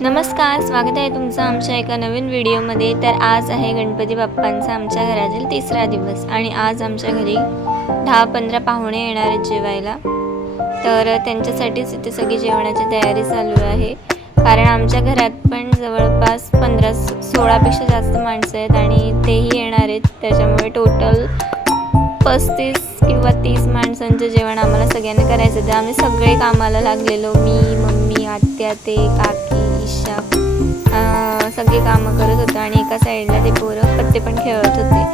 नमस्कार, स्वागत आहे तुमचं आमच्या एका नवीन व्हिडिओमध्ये। तर आज आहे गणपती बाप्पांचा आमच्या घरातील तिसरा दिवस आणि आज आमच्या घरी 10-15 पाहुणे येणार आहेत जेवायला। तर त्यांच्यासाठीच इथे सगळी जेवणाची तयारी चालू आहे, कारण आमच्या घरात पण जवळपास 15-16 जास्त माणसं आहेत आणि तेही येणार आहेत। त्याच्यामुळे टोटल 35 किंवा 30 माणसांचं जेवण आम्हाला सगळ्यांना करायचं। तर आम्ही सगळे कामाला लागलेलो, मी, मम्मी, आत्या, ते काकी, ईशा, सगळे कामं करत होतो आणि एका साईडला ते पोरं पत्ते पण खेळत होते।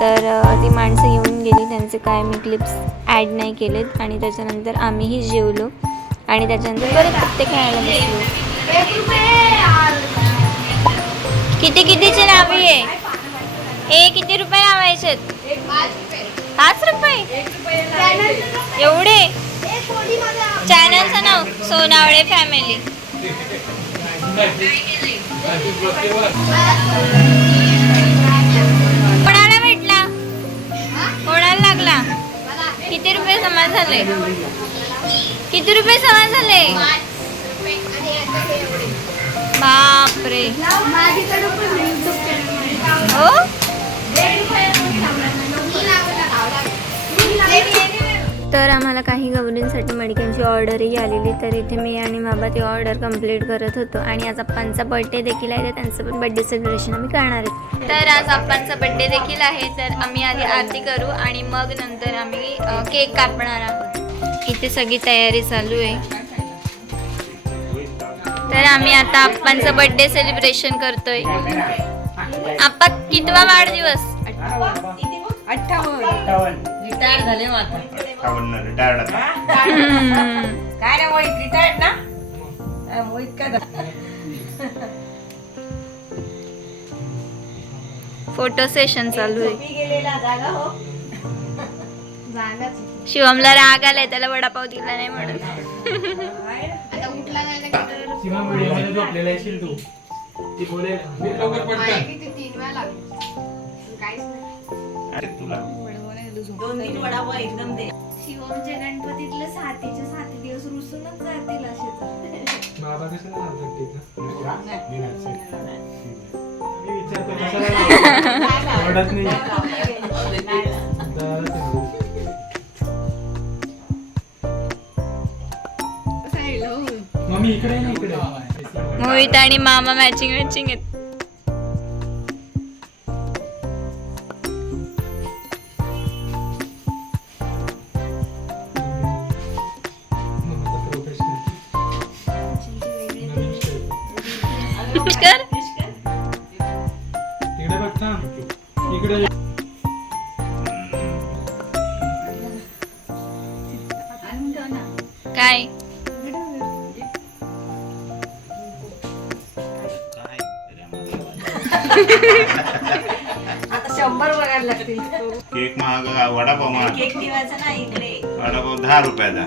तर ती माणसं येऊन गेली, त्यांचे काय मी क्लिप्स ॲड नाही केलेत। आणि त्याच्यानंतर आम्हीही जेवलो आणि त्याच्यानंतर परत पत्ते खेळायला बसलो। कितीची नावी आहे? किती रुपये लावायचे? 5 रुपये एवढे? चॅनलचं नाव सोनावळे फॅमिली। कोणाला भेटला? कोणाला लागला? किती रुपये जमा झाले? किती रुपये जमा झाले? बापरे, हो? तर आम्हाला काही गौरींसाठी मडक्यांची ऑर्डरही आलेली। तर इथे मी आणि बाबा ती ऑर्डर कंप्लीट करत होतो आणि आज आप्पांचा बर्थडे देखील आहे, तर त्यांचं पण बर्थडे सेलिब्रेशन आम्ही करणार आहे। तर आज आप्पांचा बर्थडे देखील आहे, तर आम्ही आधी आरती करू आणि मग नंतर आम्ही केक कापणार आहोत। इथे सगळी तयारी चालू आहे। तर आम्ही आता आप्पांचं बर्थडे सेलिब्रेशन करतोय। आप्पा कितवा वाढदिवस? 58 रिटायर झाले आता। 58 रिटायर्ड आता। काय रे मोहित, रिटायर्ड ना? मोहित का? फोटो सेशन चालू आहे। गेलेला जागा हो, शिवमला राग आलाय, त्याला वडापाव दिला नाही म्हणून। सीमा व्हिडिओमध्ये झोपलेला आहेशील तू, ती बोलेल मी लवकर पडतं किती 3 वेळा लागली काहीच नाही। अरे तुला 2-3 वडापाव एकदम दे। शिवमच्या गणपतीतले 7 दिवस रुसूनच जातील असेच। बाबा कशाला लावतात ते? मी विचारतो कशाला आवडत नाही। मम्मी इकडे नाही, इकडे मोहित आणि मामा मॅचिंग आहेत। कर इकडे बघ ना, इकडे काय आता 100 बघायला लागतील। केक महाग, वडापाव महाग। केक ठेवायचा ना इकडे, वडापाव 10 रुपयाचा।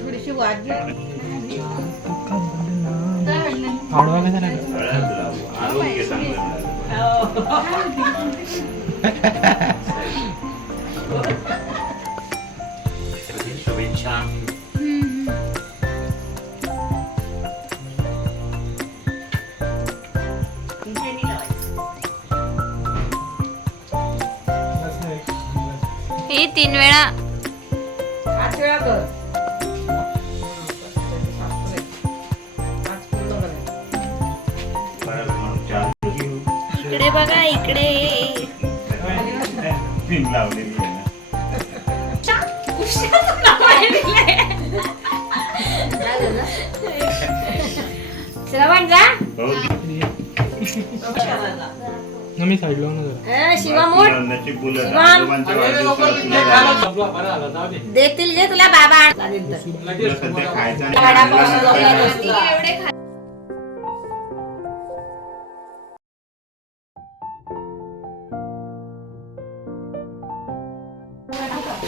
थोडीशी वाजली आवडवा कसा आरोग्य शुभेच्छा। ही 3 वेळा 5 वेळा कर। इकडे बघा, इकडे पिन लावलेली आहे ना। श्रवण जा मी साईड लावून जरा शिवा मोठ अन्नाची फुलं आजोबांच्या वाढदिवसाला देतील जे तुला बाबा तुला सध्या खायचं आणि वडापाव आणायला एवढे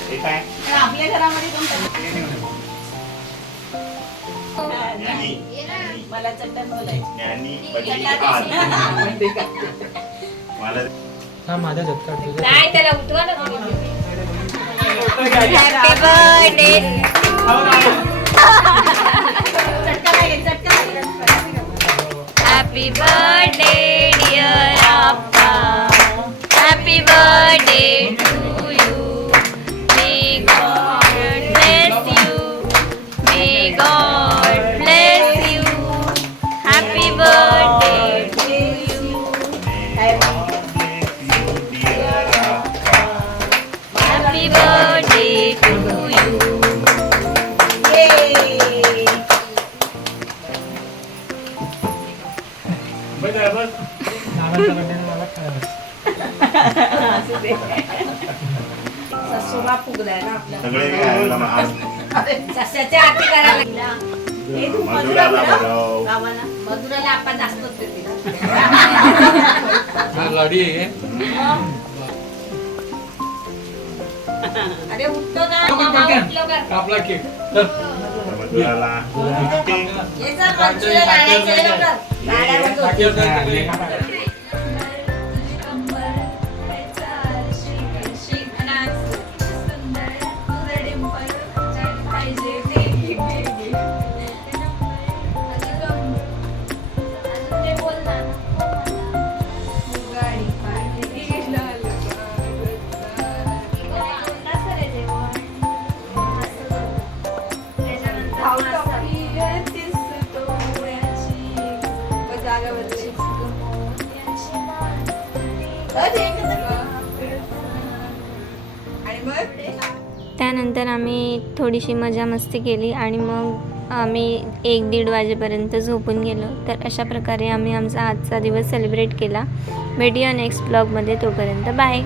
हे काय? आपल्या घरामध्ये मला चट्टन बोलायचं। ज्ञानी पडली आज। मला हा माझ्या झटका नाही त्याला उठवा ना तुम्ही। Happy birthday happy birthday dear Appa, happy birthday to you, may God bless you, may God bless you, happy birthday to you, happy birthday to you. बस आहे, बस. नानाचा birthday मला खायला. ससुरा फुगलाय ना आपला. सगळे खायला मग आज सस्याचे आरती करायला लागला. मधुराला भरव. मधुराला आपण जास्तच देते ना. हा, लाडी आहे. अरे उठतो ना तो मामा, केक. उठ लवकर. कापला केक. चल. मधुराला ये चल, मंचुरियन आणायचं आहे लवकर. गाड्या बंद होतील. टाकीवर जायचं नाही. त्यानंतर आम्ही थोडीशी मजा मस्ती केली आणि मग आम्ही 1-1:30 वाजेपर्यंत झोपून गेलो. तर अशा प्रकारे आम्ही आमचा आजचा दिवस सेलिब्रेट केला. भेटूया नेक्स्ट ब्लॉगमध्ये. तोपर्यंत बाय.